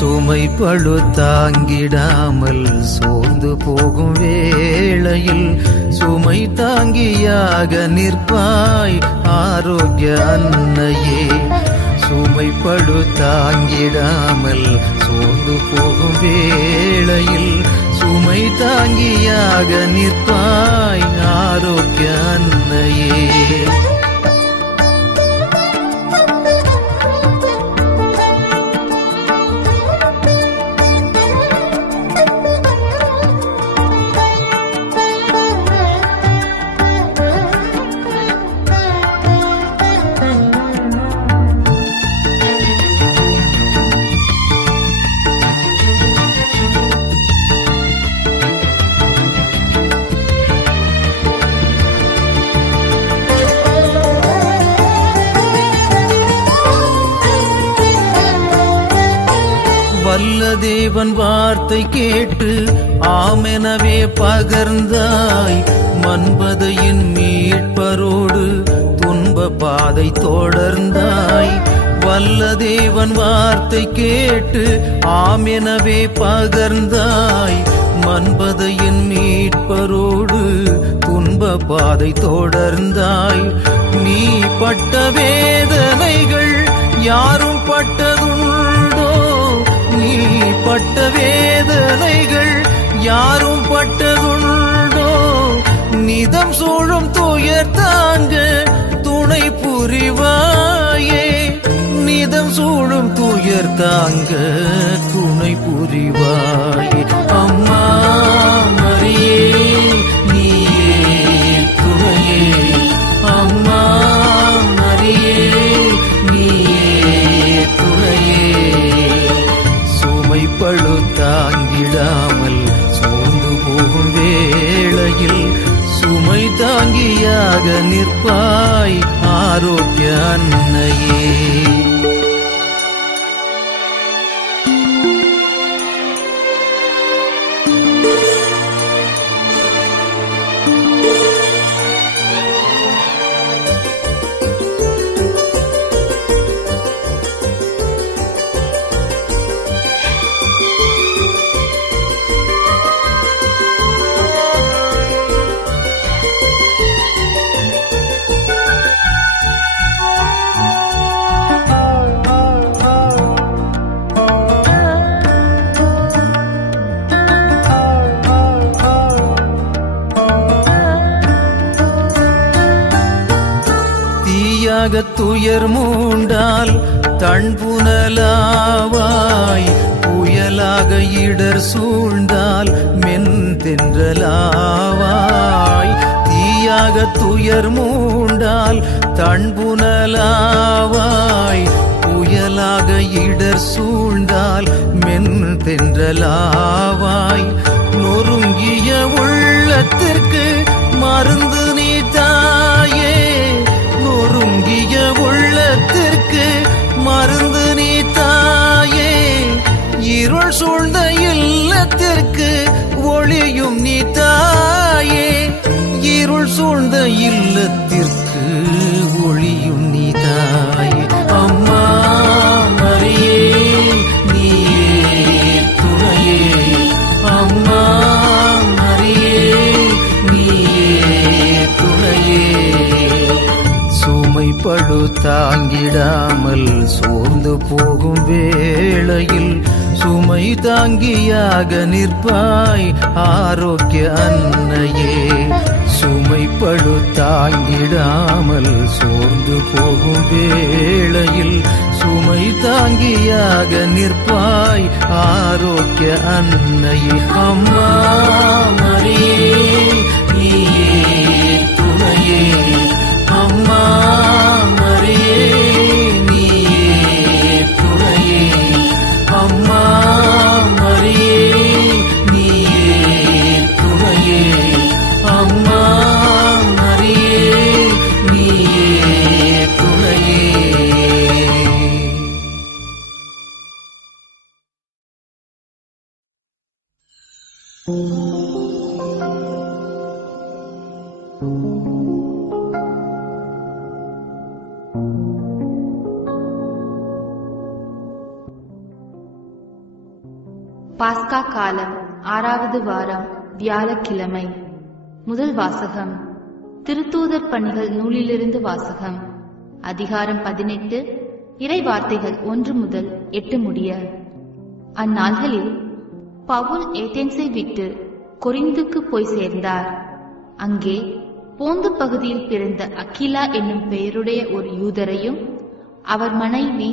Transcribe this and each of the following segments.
சுமை பழு தாங்கிடாமல் சோர்ந்து போகும் வேளையில் சுமை தாங்கியாக நிற்பாய் ஆரோக்கிய அன்னையே. சுமை பழு தாங்கிடாமல் சோர்ந்து போகும் வேளையில் சுமை தாங்கியாக நிற்பாய் ஆரோக்கிய அன்னையே. வல்ல தேவன் வார்த்தை கேட்டு ஆமெனவே பகர்ந்தாய். மன்பதையின் மீட்பரோடு துன்ப பாதை தொடர்ந்தாய். வல்ல தேவன் வார்த்தை கேட்டு ஆமெனவே பகர்ந்தாய். மன்பதையின் மீட்பரோடு துன்ப பாதை தொடர்ந்தாய். நீ பட்ட வேதனைகள் யாரும் பட்டதுண்டோ? நீ பட்ட வேதனைகள் யாரும் பட்டதுண்டோ? நிதம் சூழும் துயர் தாங்க துணை புரிவாயே. நிதம் சூழும் துயர் தாங்க துணை புரிவாயே. அம்மா மரியே நீயே துணையே. அம்மா மரியே நீயே துணையே. சுமை பழு தாங்கிடாமல் சோர்ந்து போகும் வேளையில் சுமை தாங்கியாக நிற்பாய் ஆரோக்கிய அன்னையே. துயர் மூண்டால் தன்புனலாவாய். புயலாக இடர் சூழ்ந்தால் மென் தென்றலாவாய். தீயாக துயர் மூண்டால் தன்புனலாவாய். புயலாக இடர் சூழ்ந்தால் மென் தென்றலாவாய். நொறுங்கிய உள்ளத்திற்கு மருந்து நீ தாயே. நொறுங்கிய உள்ளத்திற்கு மருந்து நீ தாயே. இருள் சூழ்ந்த இல்லத்திற்கு ஒளியும் நீ தாயே. இருள் சூழ்ந்த இல்லத்திற்கு ஒளியும் நீ தாயே. அம்மா மரியே நீயே துணையே. அம்மா மரியே நீயே துணையே. சுமை பழு தாங்கிடாமல் சோர்ந்து போகும் வேளையில் சுமை தாங்கியாக நிற்பாய் ஆரோக்கிய அன்னையே. சுமை பழு தாங்கிடாமல் சோர்ந்து போகும் வேளையில் சுமை தாங்கியாக நிற்பாய் ஆரோக்கிய அன்னையே. அம்மா மரியே நீயே துணையே. அம்மா மரியே நீயே துணையே. அம்மா மரியே நீயே துணையே. அம்மா மரியே நீயே துணையே. பாஸ்கா காலம் 6வது வாரம் வியாழக்கிழமை. முதல் வாசகம் திருத்தூதர் பணிகள் நூலிலிருந்து வாசகம். அதிகாரம் 18, இறை வார்த்தைகள் 1 முதல் 8 முடிய. அந்நாள்களில் பவுல் ஏதென்ஸை விட்டு கொரிந்துக்கு போய் சேர்ந்தார். அங்கே போந்து பகுதியில் பிறந்த அக்கிலா என்னும் பெயருடைய ஒரு யூதரையும் அவர் மனைவி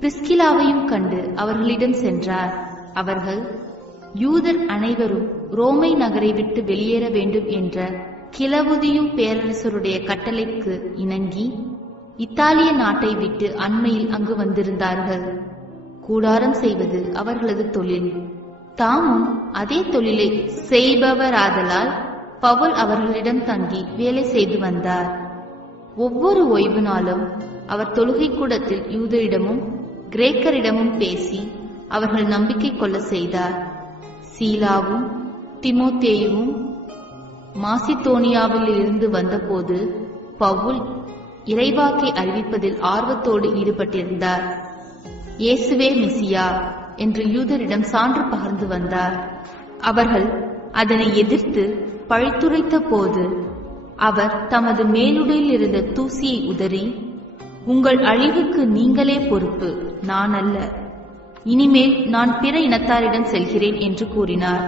பிரிஸ்கிலாவையும் கண்டு அவர்களிடம் சென்றார். அவர்கள் யூதர் அனைவரும் ரோமை நகரை விட்டு வெளியேற வேண்டும் என்ற கிளவுதியு பேரரசருடைய கட்டளைக்கு இணங்கி இத்தாலிய நாட்டை விட்டு அண்மையில் அங்கு வந்திருந்தார்கள். கூடாரம் செய்வது அவர்களது தொழில். தாமும் அதே தொழிலை செய்பவராதலால் பவுல் அவர்களிடம் தங்கி வேலை செய்து வந்தார். ஒவ்வொரு ஓய்வு நாளும் அவர் தொழுகை கூடத்தில் யூதரிடமும் கிரேக்கரிடமும் பேசி அவர்கள் நம்பிக்கை கொள்ள செய்தார். சீலாவும் திமோத்தேயுவும் மாசிதோனியாவில் இருந்து வந்தபோது பவுல் இறைவாக்கை அறிவிப்பதில் ஆர்வத்தோடு ஈடுபட்டிருந்தார். இயேசுவே மெசியா என்று யூதரிடம் சான்று பகர்ந்து வந்தார். அவர்கள் அதனை எதிர்த்து பழித்துரைத்த போது அவர் தமது மேலுடையில் இருந்த தூசியை உதறி, உங்கள் அழிவுக்கு நீங்களே பொறுப்பு, நான் அல்ல. இனிமேல் நான் பிற இனத்தாரிடம் செல்கிறேன் என்று கூறினார்.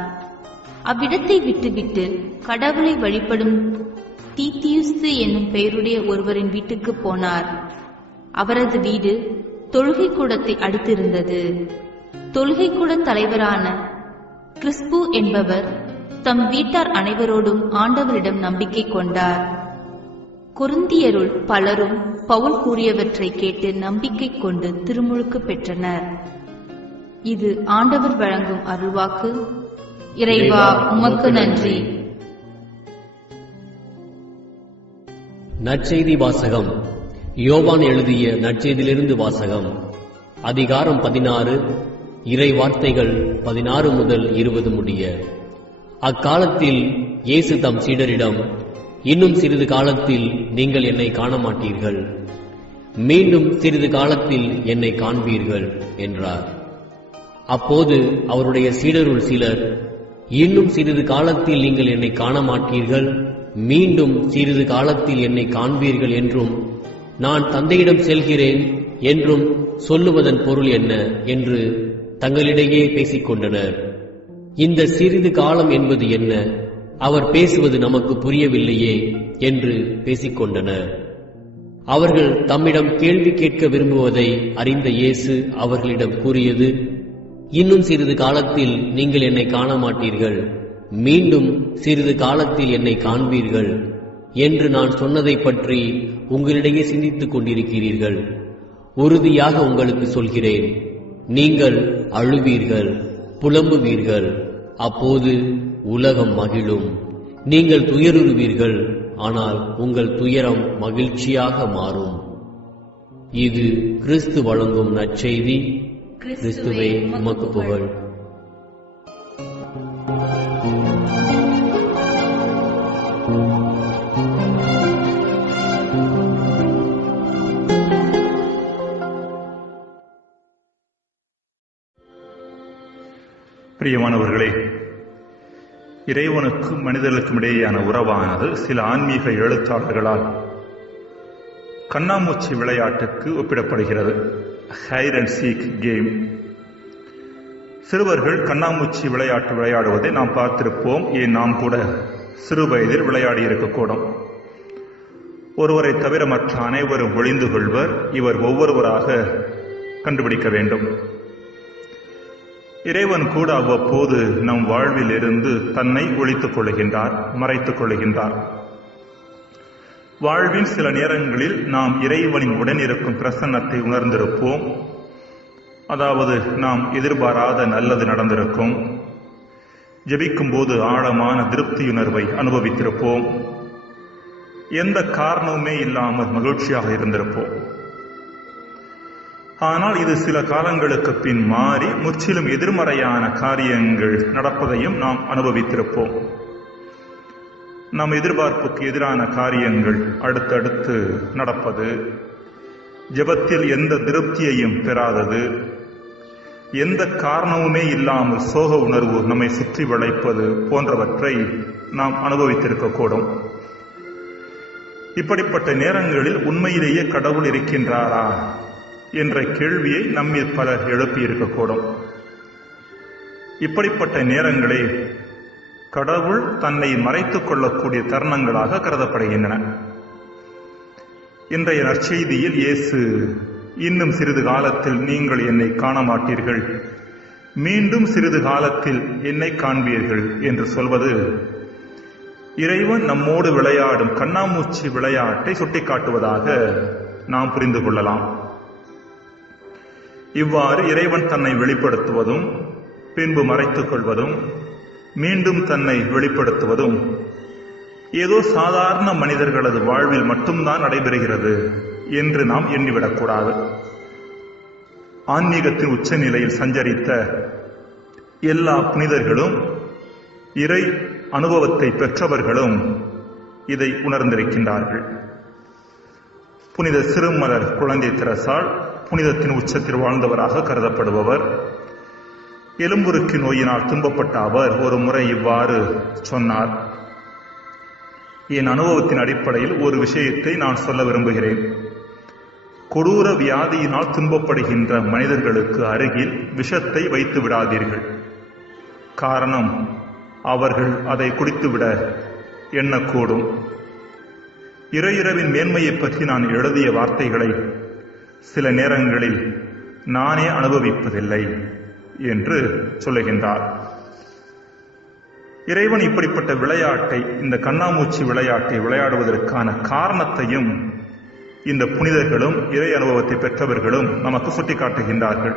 அவ்விடத்தை விட்டுவிட்டு கடவுளை வழிபடும் தீத்தியுஸ்து என்னும் பெயருடைய ஒருவரின் வீட்டுக்கு போனார். அவரது வீடு தொழுகை கூடத்தை அடுத்திருந்தது. தொழுகை கூட தலைவரான கிறிஸ்பு என்பவர் தம் வீட்டார் அனைவரோடும் ஆண்டவரிடம் நம்பிக்கை கொண்டார். கொரிந்தியருள் பலரும் பவுல் கூறியவற்றை கேட்டு நம்பிக்கை கொண்டு திருமுழுக்கு பெற்றனர். இது ஆண்டவர் வழங்கும் அருள்வாக்கு. இறைவா, உமக்கு நன்றி. நற்செய்தி வாசகம். யோவான் எழுதிய நற்செய்தியிலிருந்து வாசகம். அதிகாரம் 16, இறை வார்த்தைகள் 16 முதல் 20 முடிய. அக்காலத்தில் இயேசு தம் சீடரிடம், இன்னும் சிறிது காலத்தில் நீங்கள் என்னை காண மாட்டீர்கள், மீண்டும் சிறிது காலத்தில் என்னை காண்பீர்கள் என்றார். அப்போது அவருடைய சீடருள் சிலர், இன்னும் சிறிது காலத்தில் நீங்கள் என்னை காண மாட்டீர்கள், மீண்டும் சிறிது காலத்தில் என்னை காண்பீர்கள் என்றும், நான் தந்தையிடம் செல்கிறேன் என்றும் சொல்லுவதன் பொருள் என்ன என்று தங்களிடையே பேசிக்கொண்டனர். இந்த சிறிது காலம் என்பது என்ன? அவர் பேசுவது நமக்கு புரியவில்லையே என்று பேசிக்கொண்டனர். அவர்கள் தம்மிடம் கேள்வி கேட்க விரும்புவதை அறிந்த இயேசு அவர்களிடம் கூறியது, இன்னும் சிறிது காலத்தில் நீங்கள் என்னை காண மாட்டீர்கள், மீண்டும் சிறிது காலத்தில் என்னை காண்பீர்கள் என்று நான் சொன்னதை பற்றி உங்களிடையே சிந்தித்துக் கொண்டிருக்கிறீர்கள். உறுதியாக உங்களுக்கு சொல்கிறேன், நீங்கள் அழுவீர்கள், புலம்புவீர்கள். அப்போது உலகம் மகிழும். நீங்கள் துயருறுவீர்கள், ஆனால் உங்கள் துயரம் மகிழ்ச்சியாக மாறும். இது கிறிஸ்து வழங்கும் நற்செய்தி. கிறிஸ்துவே, உமக்கு புகழ். பிரியமானவர்களே, இறைவனுக்கும் மனிதர்களுக்கும் இடையேயான உறவானது சில ஆன்மீக எழுத்தாளர்களால் கண்ணாமூச்சி விளையாட்டுக்கு ஒப்பிடப்படுகிறது. Hide and seek game. சிறுவர்கள் கண்ணாமூச்சி விளையாட்டு விளையாடுவதை நாம் பார்த்திருப்போம். ஏன் நாம் கூட சிறு வயதில் விளையாடி இருக்கக்கூடும். ஒருவரை தவிர மற்ற அனைவரும் ஒளிந்து கொள்வர். இவர் ஒவ்வொருவராக கண்டுபிடிக்க வேண்டும். இறைவன் கூட அவ்வப்போது நம் வாழ்வில் இருந்து தன்னை ஒளித்துக் கொள்ளுகின்றார், மறைத்துக் கொள்ளுகின்றார். வாழ்வின் சில நேரங்களில் நாம் இறைவனின் உடன் இருக்கும் பிரசன்னத்தை உணர்ந்திருப்போம். அதாவது நாம் எதிர்பாராத நல்லது நடந்திருக்கும். ஜெபிக்கும் போது ஆழமான திருப்தியுணர்வை அனுபவித்திருப்போம். எந்த காரணமுமே இல்லாமல் மகிழ்ச்சியாக இருந்திருப்போம். ஆனால் இது சில காலங்களுக்கு பின் மாறி முற்றிலும் எதிர்மறையான காரியங்கள் நடப்பதையும் நாம் அனுபவித்திருப்போம். நம் எதிர்பார்ப்புக்கு எதிரான காரியங்கள் அடுத்தடுத்து நடப்பது, ஜெபத்தில் எந்த திருப்தியையும் பெறாதது, எந்த காரணமுமே இல்லாமல் சோக உணர்வு நம்மை சுற்றி வளைப்பது போன்றவற்றை நாம் அனுபவித்திருக்கக்கூடும். இப்படிப்பட்ட நேரங்களில் உண்மையிலேயே கடவுள் இருக்கின்றாரா என்ற கேள்வியை நம்மில் பலர் எழுப்பியிருக்கக்கூடும். இப்படிப்பட்ட நேரங்களே கடவுள் தன்னை மறைத்துக் கொள்ளக்கூடிய தருணங்களாக கருதப்படுகின்றன. இன்றைய நற்செய்தியில் இயேசு இன்னும் சிறிது காலத்தில் நீங்கள் என்னை காண மாட்டீர்கள், மீண்டும் சிறிது காலத்தில் என்னை காண்பீர்கள் என்று சொல்வது இறைவன் நம்மோடு விளையாடும் கண்ணாமூச்சி விளையாட்டை சுட்டிக்காட்டுவதாக நாம் புரிந்து கொள்ளலாம். இவ்வாறு இறைவன் தன்னை வெளிப்படுத்துவதும் பின்பு மறைத்துக் கொள்வதும் மீண்டும் தன்னை வெளிப்படுத்துவதும் ஏதோ சாதாரண மனிதர்களது வாழ்வில் மட்டும்தான் நடைபெறுகிறது என்று நாம் எண்ணிவிடக்கூடாது. ஆன்மீகத்தின் உச்சநிலையில் சஞ்சரித்த எல்லா புனிதர்களும் இறை அனுபவத்தை பெற்றவர்களும் இதை உணர்ந்திருக்கின்றார்கள். புனித சிறுமலர் குழந்தை தெரசாள் புனிதத்தின் உச்சத்தில் வாழ்ந்தவராக கருதப்படுபவர். எலும்புருக்கி நோயினால் துன்பப்பட்ட அவர் ஒரு முறை இவ்வாறு சொன்னார்: என் அனுபவத்தின் அடிப்படையில் ஒரு விஷயத்தை நான் சொல்ல விரும்புகிறேன். கொடூர வியாதியினால் துன்பப்படுகின்ற மனிதர்களுக்கு அருகில் விஷத்தை வைத்து விடாதீர்கள். காரணம், அவர்கள் அதை குடித்துவிட எண்ணக்கூடும். இறையிறவின் மேன்மையை பற்றி நான் எழுதிய வார்த்தைகளை சில நேரங்களில் நானே அனுபவிப்பதில்லை என்று சொல்லுகின்றார். இறைவன் இப்படிப்பட்ட விளையாட்டை, இந்த கண்ணாமூச்சி விளையாட்டை விளையாடுவதற்கான காரணத்தையும் இந்த புனிதர்களும் இறை அனுபவத்தை பெற்றவர்களும் நமக்கு சுட்டிக்காட்டுகின்றார்கள்.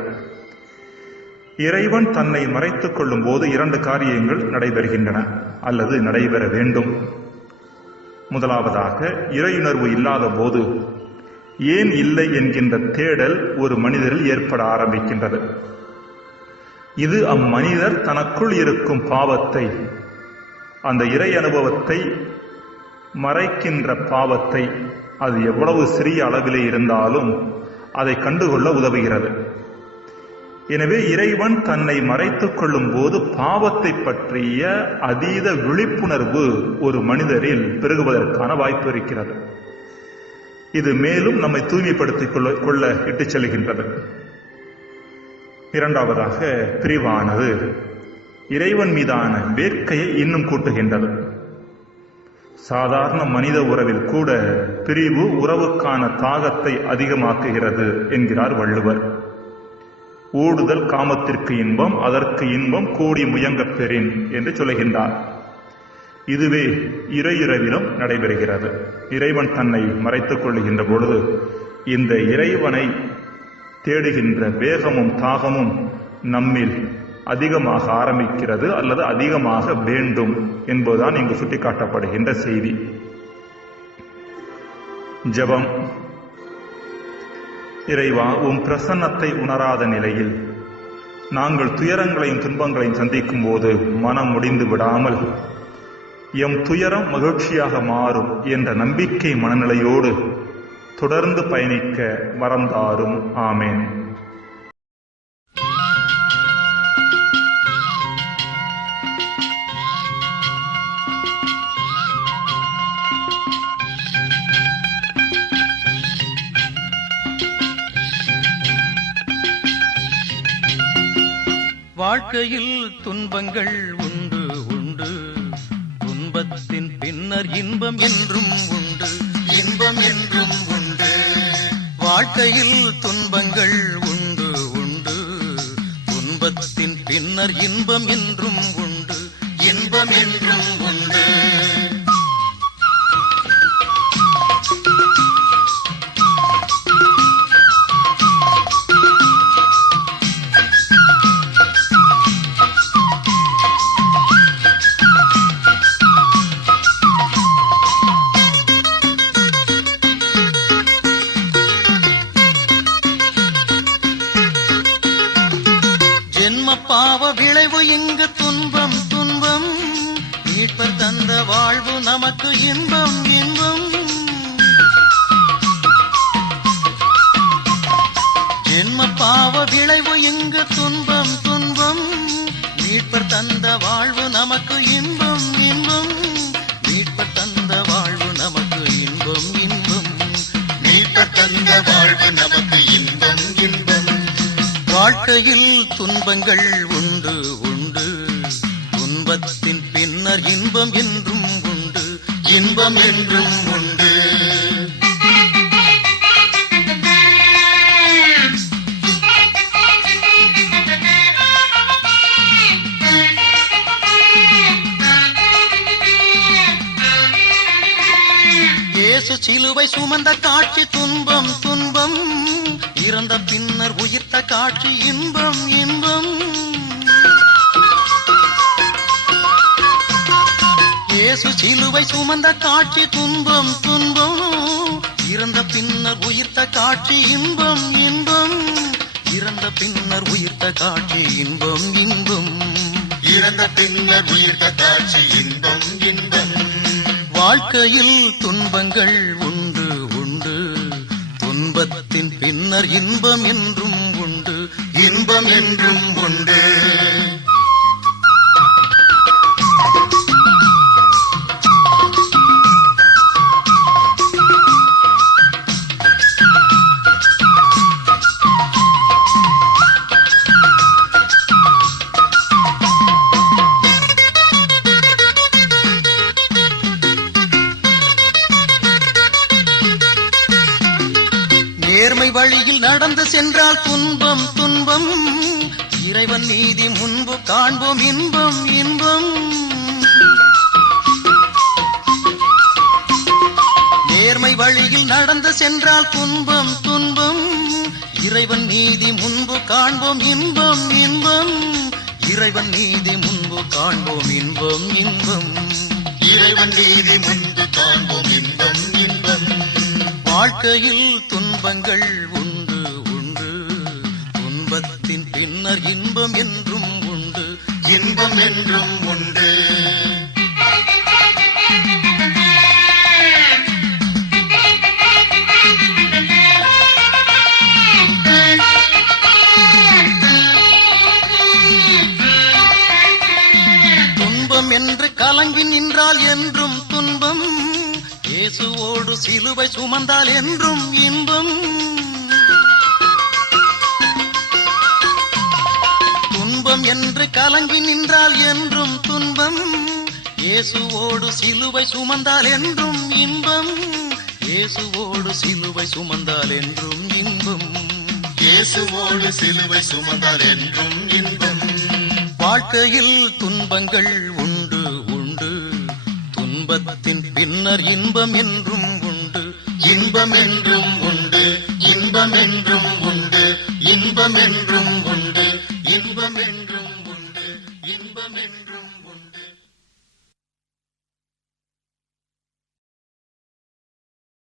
இறைவன் தன்னை மறைத்துக் கொள்ளும் போது 2 காரியங்கள் நடைபெறுகின்றன அல்லது நடைபெற வேண்டும். முதலாவதாக, இறையுணர்வு இல்லாத போது ஏன் இல்லை என்கின்ற தேடல் ஒரு மனிதரில் ஏற்பட ஆரம்பிக்கின்றது. இது அம்மனிதர் தனக்குள் இருக்கும் பாவத்தை, அந்த இறை அனுபவத்தை மறைக்கின்ற பாவத்தை, அது எவ்வளவு சிறிய அளவிலே இருந்தாலும் அதை கண்டுகொள்ள உதவுகிறது. எனவே இறைவன் தன்னை மறைத்துக் கொள்ளும் போது பாவத்தை பற்றிய அதீத விழிப்புணர்வு ஒரு மனிதரில் பெருகுவதற்கான வாய்ப்பு இருக்கிறது. இது மேலும் நம்மை தூய்மைப்படுத்திக் கொள்ள இட்டுச் செல்கின்றது. இரண்டாவதாக, பிரிவானது இறைவன் மீதான வேட்கையை இன்னும் கூட்டுகின்றது. சாதாரண மனித உறவில் கூட பிரிவு உறவுக்கான தாகத்தை அதிகமாக்குகிறது என்கிறார் வள்ளுவர். ஊடுதல் காமத்திற்கு இன்பம், அதற்கு இன்பம் கூடி முயங்கப் பெறின் என்று சொல்லுகின்றார். இதுவே இறையுறவிலும் நடைபெறுகிறது. இறைவன் தன்னை மறைத்துக் கொள்ளுகின்ற பொழுது இந்த இறைவனை தேடுகின்ற வேகமும் தாகமும் நம்மில் அதிகமாக ஆரம்பிக்கிறது அல்லது அதிகமாக வேண்டும் என்பதுதான் இங்கு சுட்டிக்காட்டப்படுகின்ற செய்தி. ஜெபம். இறைவா, உம் பிரசன்னத்தை உணராத நிலையில் நாங்கள் துயரங்களையும் துன்பங்களையும் சந்திக்கும் போது மனம் முடிந்து விடாமல் எம் துயரம் மகிழ்ச்சியாக மாறும் என்ற நம்பிக்கை மனநிலையோடு தொடர்ந்து பயணிக்க வரம் தாரும். ஆமேன். வாழ்க்கையில் துன்பங்கள் உண்டு உண்டு, துன்பத்தின் பின்னர் இன்பம் என்றும் உண்டு, இன்பம் என்றும் உண்டு. வாழ்க்கையில் துன்பங்கள் உண்டு உண்டு, துன்பத்தின் பின்னர் இன்பம் என்றும் உண்டு, இன்பம் என்றும் உண்டு. பாவ விளைவு இங்கு துன்பம் துன்பம், மீட்பர் தந்த வாழ்வு நமக்கு இன்பம் இன்பம். ஜென்ம பாவ விளைவு இங்கு துன்பம் வாழ்வு நமக்கு இன்பம் இன்பம். மீட்பர் தந்த வாழ்வு நமக்கு இன்பம் இன்பம். மீட்பர் தந்த வாழ்வு நமக்கு இன்பம் இன்பம். வாழ்க்கையில் துன்பங்கள் உண்டு உண்டு. துன்பத்தின் பின்னர் இன்பம் என்றும் உண்டு. இன்பம் என்றும் உண்டு. இயேசு சிலுவை சுமந்த காட்சி துன்பம் துன்பம். இறந்த பின்னர் உயிர்த்த காட்சி இன்பம் இன்பம். இயேசு சிலுவை சுமந்த காட்சி துன்பம் துன்பம். இறந்த பின்னர் உயிர்த்த காட்சி இன்பம் இன்பம். இறந்த பின்னர் உயிர்த்த காட்சி இன்பம் இன்பம். இறந்த பின்னர் உயிர்த்த காட்சி இன்பம் இன்பம். வாழ்க்கையில் துன்பங்கள் உண்டு உண்டு. துன்பத்தின் பின்னர் இன்பம் என்றும் உண்டு. இன்பம் என்றும் உண்டு. நேர்மை வழியில் நடந்து சென்றால் துன்பம் துன்பம். இறைவன் நீதி முன்பு காண்போம் இன்பம் இன்பம். நேர்மை வழியில் நடந்து சென்றால் துன்பம் துன்பம். இறைவன் நீதி முன்பு காண்போம் இன்பம் இன்பம். இறைவன் நீதி முன்பு காண்போம் இன்பம் இன்பம். இறைவன் நீதி முன்பு காண்போம் இன்பம் இன்பம். வாழ்க்கையில் துன்பங்கள் உண்டு உண்டு. துன்பத்தின் பின்னர் இன்பம் என்றும் உண்டு. இன்பம் என்றும் உண்டு. துன்பம் என்று கலங்கி நின்றால் என்றும் துன்பம். இயேசுவோடு சிலுவை சுமந்தால் என்றும் இன்பம். துன்பம் என்று கலங்கி நின்றால் என்றும் துன்பம். இயேசுவோடு சிலுவை சுமந்தால் என்றும் இன்பம். இயேசுவோடு சிலுவை சுமந்தால் என்றும் இன்பம். இயேசுவோடு சிலுவை சுமந்தால் என்றும் இன்பம். வாழ்க்கையில் துன்பங்கள் உண்டு உண்டு. துன்பத்தின் பின்னர் இன்பம் என்றும் உண்டு. இன்பம் என்றும் உண்டு. இன்பம் என்றும் உண்டு. இன்பம் என்றும்